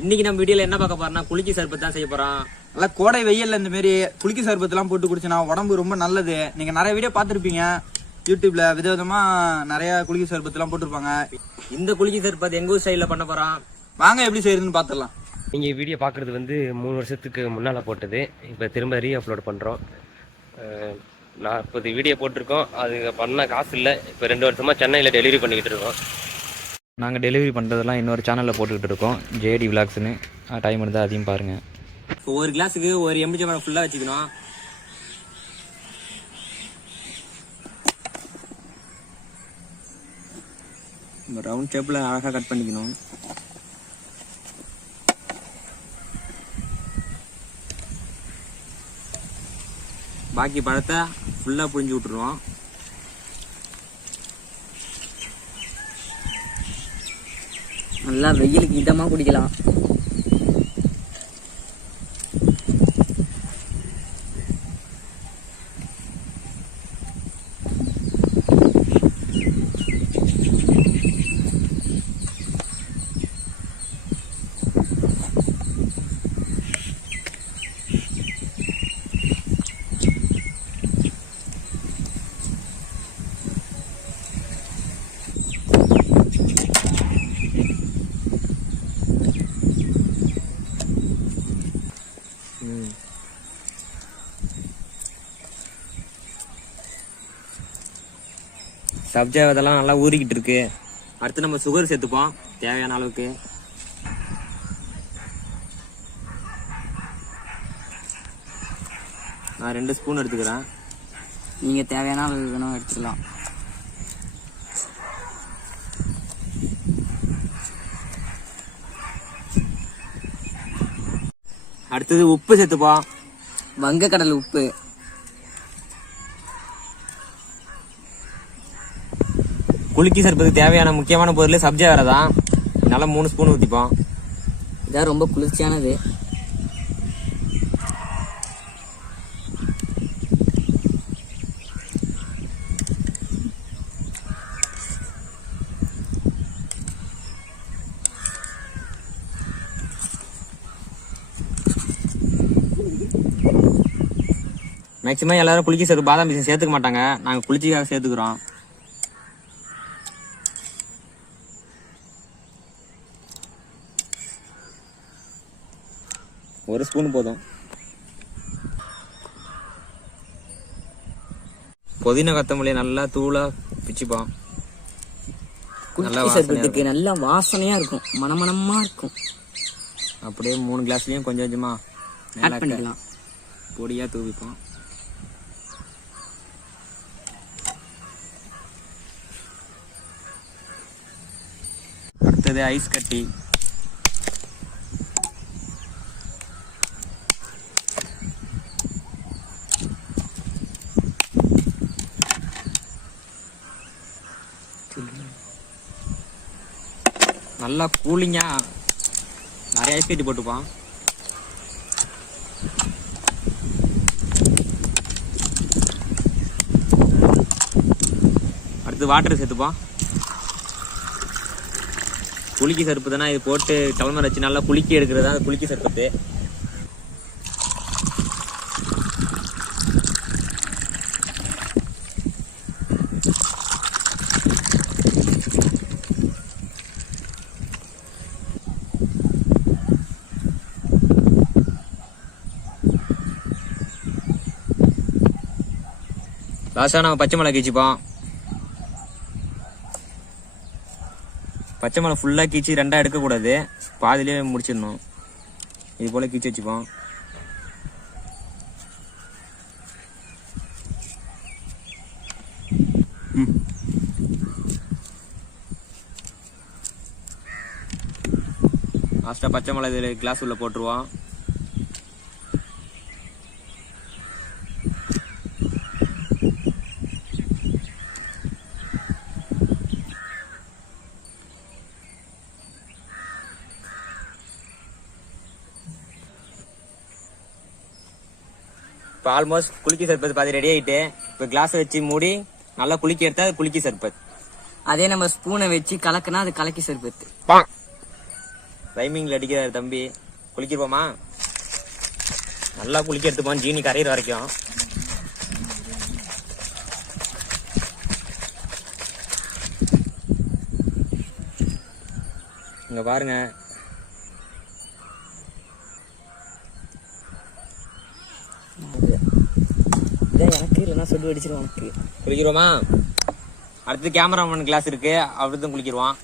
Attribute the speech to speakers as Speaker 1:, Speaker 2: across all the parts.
Speaker 1: இன்னைக்கு நம்ம வீடியோல என்ன பார்க்க போறோம்னா குளிக்கி சர்பத் தான் செய்ய போறோம். நல்லா கோடை வெயில்ல இந்த மாதிரி குளிக்க சர்பத்துலாம் போட்டு குடிச்சனா உடம்பு ரொம்ப நல்லது. நீங்க நிறைய வீடியோ பார்த்துருப்பீங்க. யூடியூப்ல விதவிதமா நிறைய குளிக்க சர்பத்துலாம் போட்டிருப்பாங்க. இந்த குளிக்கி சர்பத் எங்க ஊர் ஸ்டைல பண்ண போறோம்? வாங்க எப்படி செய்யறதுன்னு பார்த்துடலாம்.
Speaker 2: நீங்கள் வீடியோ பார்க்குறது வந்து மூணு வருஷத்துக்கு முன்னால் போட்டது. இப்போ திரும்ப ரீ அப்லோட் பண்ணுறோம் நான் இப்போ வீடியோ போட்டிருக்கோம். அது பண்ண காசு இல்லை. இப்போ ரெண்டு வருஷமாக சென்னையில் டெலிவரி பண்ணிக்கிட்டு இருக்கோம். நாங்கள் டெலிவரி பண்ணுறதெல்லாம் இன்னொரு சேனலில் போட்டுக்கிட்டு இருக்கோம். ஜேடி விலாக்ஸ்னு டைம் இருந்தால் அதையும் பாருங்கள்
Speaker 1: ஒரு கிளாஸுக்கு ஒரு எம்ஜிஏ பழம் ஃபுல்லாக வச்சுக்கணும். ரவுண்ட் ஷேப்பில் அழகாக கட் பண்ணிக்கணும். பாக்கி பழத்தை ஃபுல்லாக புழிஞ்சு விட்டுருவோம். நல்லா வெயிலுக்கு இதமாக குடிக்கலாம். சப்ஜா இதெல்லாம் நல்லா ஊறிக்கிட்டு இருக்கு. அடுத்து நம்ம சுகர் சேர்த்துப்போம். தேவையான அளவுக்கு. நான் ரெண்டு ஸ்பூன் எடுத்துக்கிறேன். நீங்கள் தேவையான அளவு வேணும் எடுத்துக்கலாம். அடுத்தது உப்பு சேர்த்துப்போம். வங்கக்கடல் உப்பு. குலுக்கி சர்பத்துக்கு தேவையான முக்கியமான பொருள் சப்ஜா வேற தான் நல்லா மூணு ஸ்பூன் ஊற்றிப்போம் இதான் ரொம்ப குளிர்ச்சியானது. மேக்ஸிமம் எல்லாரும் குலுக்கி சர்பு பாதாம் பீசன் சேர்த்துக்க மாட்டாங்க. நாங்கள் குளிர்ச்சிக்காக சேர்த்துக்கிறோம். ஒரு ஸ்பூன் போதும். புதினா கொத்தமல்லி நல்லா தூளா பிச்சுப்போம் நல்லா வாசனையா சர்பத்துக்கு நல்லா வாசனையா இருக்கும். மணமணமா இருக்கும். அப்படியே மூணு கிளாஸ்லயும் கொஞ்சம் கொஞ்சமா ஆட் நல்லா பண்ணிக்கலாம். பொடியா தூவிப்போம். அடுத்தது ஐஸ் கட்டி. நல்லா கூலிங்கா நிறைய ஐஸ் கட்டி போட்டுப்பான். அடுத்து வாட்டர் சேர்த்துப்பான். குலுக்கி சருப்பு தானே இது போட்டு கிளம்புற வச்சு நல்லா குலுக்கி எடுக்கிறது தான் குலுக்கி சர்பத்து லாஸ்ட்டாக நம்ம பச்சை மிளகா கீச்சிப்போம். பச்சை மிளகா ஃபுல்லாக கீச்சி ரெண்டாக எடுக்கக்கூடாது. பாதிலே முடிச்சிடணும். இது போல் கீச்சி வச்சுப்போம். லாஸ்ட்டாக பச்சை மிளகா கிளாஸ் உள்ளே போட்டுருவோம். இப்போ ஆல்மோஸ்ட் குலுக்கி சர்பத் பாதி ரெடி ஆயிட்டு இப்போ கிளாஸ் வச்சு மூடி நல்லா குலுக்கி எடுத்தா அது குலுக்கி சர்பத். அதே நம்ம ஸ்பூனை வச்சு கலக்குனா அது கலக்கி சர்பத்து ரைமிங்ல அடிக்கிறாரு தம்பி. குளிக்கிறோமா நல்லா குளிக்க எடுத்துப்போம். ஜீனி கரையிற வரைக்கும். இங்க பாருங்க இதான் எனக்கு இல்லைன்னா சொல்லி அடிச்சிருவோம் உனக்கு. குளிக்கிறோமா? அடுத்து கேமராமேன் கிளாஸ் இருக்கு. அவர்தான் குளிக்கிடுவான்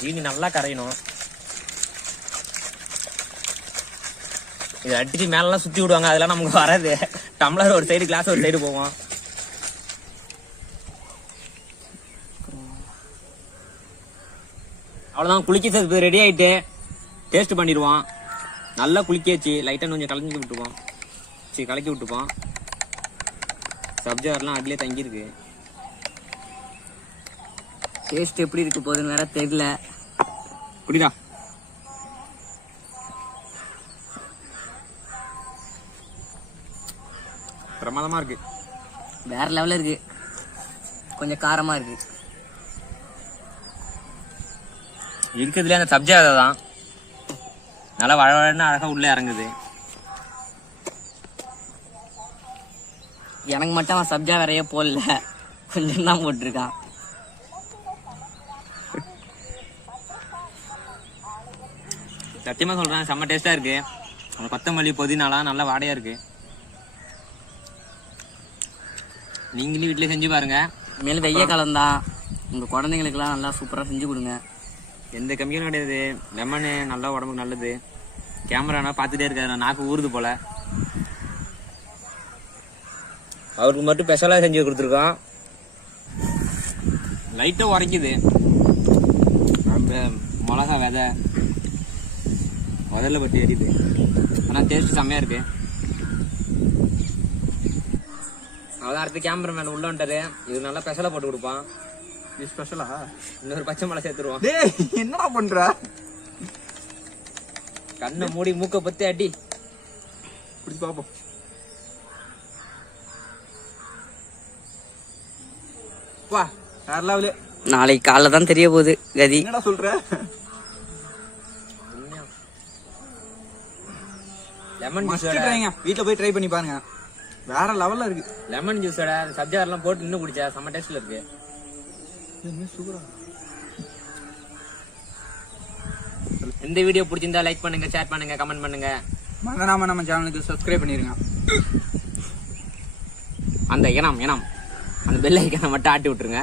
Speaker 1: ஜீனி நல்லா கரையணும். இதை அடிச்சு மேலெல்லாம் சுத்தி விடுவாங்க. அதெல்லாம் நமக்கு வராது. டம்ளர் ஒரு சைடு கிளாஸ் ஒரு சைடு போவோம். அவ்வளோதான் குளிக்க ரெடி ஆகிட்டு டேஸ்ட் பண்ணிடுவோம் நல்லா குளிக்காச்சு லைட்டாக கொஞ்சம் கலக்கி விட்டுப்போம் சரி கலக்கி விட்டுப்போம் சப்ஜார்லாம் அதிலே தங்கியிருக்கு. டேஸ்ட் எப்படி இருக்கு போகுதுன்னு வேற தெரியல. புரியுதா? பிரமாதமாக இருக்கு. வேற லெவலில் இருக்கு. கொஞ்சம் காரமாக இருக்கு. இருக்கிறதுலே அந்த சப்ஜா தான் நல்லா வழவழன்னு அழகா உள்ளே இறங்குது. எனக்கு மட்டும் அவன் சப்ஜா வேறையே போடல. கொஞ்சம் தான் போட்டிருக்கான். சத்தியமா சொல்றேன் செம்ம டேஸ்ட்டாக இருக்கு. அந்த கொத்தமல்லி புதினாலாம் நல்லா வாடையாக இருக்கு. நீங்களும் வீட்லயே செஞ்சு பாருங்க. மேலும் வெய்ய காலம் தான் உங்க நல்லா சூப்பராக செஞ்சு கொடுங்க. எந்த கம்மியும் கிடையாது. லெமனு நல்லா உடம்புக்கு நல்லது. கேமரானா பார்த்துட்டே இருக்காரு. நாக்கு ஊறுது போல. அவருக்கு மட்டும் ஸ்பெஷலாக செஞ்சு கொடுத்துருக்கோம். லைட்டாக உரைக்குது. அந்த மிளகா விதை. முதல்ல பட்டு எரியுது. ஆனால் டேஸ்ட் செம்மையாக இருக்கு. அதான் அடுத்து கேமரா மேன் உள்ள வந்துட்டாரு. இது நல்லா ஸ்பெஷலாக போட்டு கொடுப்பான். இது ஸ்பெஷலா இன்னொரு பச்சை மிளகா சேர்த்துருவான் டேய் என்னடா பண்ற? கண்ணை மூடி மூக்க பத்தி அடி. குடி பாப்போம். வா வேற லெவலு. நாளைக்கு காலைல தான் தெரிய போகுது கதி. என்னடா சொல்ற? லெமன் ட்ரைங்க வீட்ல போய் ட்ரை பண்ணி பாருங்க. வேற லெவல்ல இருக்கு. லெமன் ஜூஸோட சப்ஜார் எல்லாம் போட்டு இன்னும் குடிச்சா செம்ம டேஸ்ட்ல இருக்கு. இந்த வீடியோ பிடிச்சிருந்தா லைக் பண்ணுங்க ஷேர் பண்ணுங்க கமெண்ட் பண்ணுங்க. மறந்துடாம நம்ம சேனலுக்கு சப்ஸ்கிரைப் பண்ணிருங்க. அந்த இனம் இனம். அந்த பெல் ஐக்கனை மட்டும் ஆட்டி விட்டுருங்க.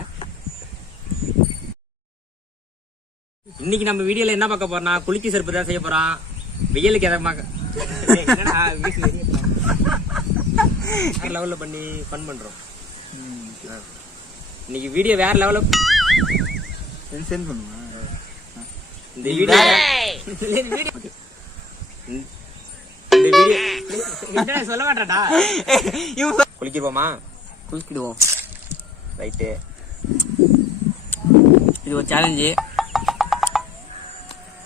Speaker 1: இன்னைக்கு நம்ம வீடியோல என்ன பார்க்க போறோம்னா குளிக்கி செருப்பு தான் செய்ய போறோம். வெயிலுக்கு எதை பார்க்க லெவல்ல பண்ணி ஃபன் பண்றோம். இன்னைக்கு வீடியோ வேற லெவல்ல சென்ட் பண்ணுங்க இந்த வீடியோ இந்த வீடியோ சொல்ல மாட்டாடா குளிக்கிறோமா குளிக்கிடுவோம் ரைட்டு இது ஒரு சேலஞ்சு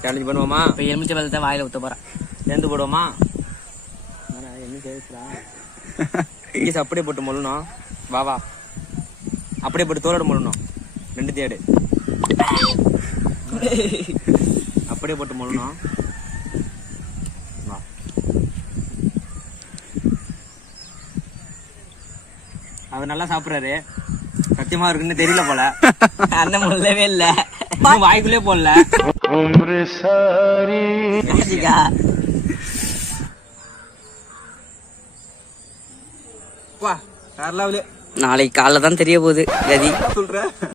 Speaker 1: சேலஞ்ச் பண்ணுவோமா? இப்போ எலுமிச்சை பழத்தை வாயில ஊத்த போறேன். சேர்ந்து போடுவோமா? இங்கிலீஷ் அப்படியே போட்டு முள்ளணும் வா வா. அப்படியே போட்டு தோலோட முள்ளணும் ரெண்டு தேடு. அப்படியே போட்டு முள்ளணும் வா. அவர் நல்லா சாப்பிடுறாரு. சத்தியமா இருக்குன்னு தெரியல போல. அந்த முள்ளவே இல்ல. வாய்க்குள்ளே போடல. வா லெவலு நாளைக்கு காலைல தான் தெரிய போகுது கதி. சொல்ற?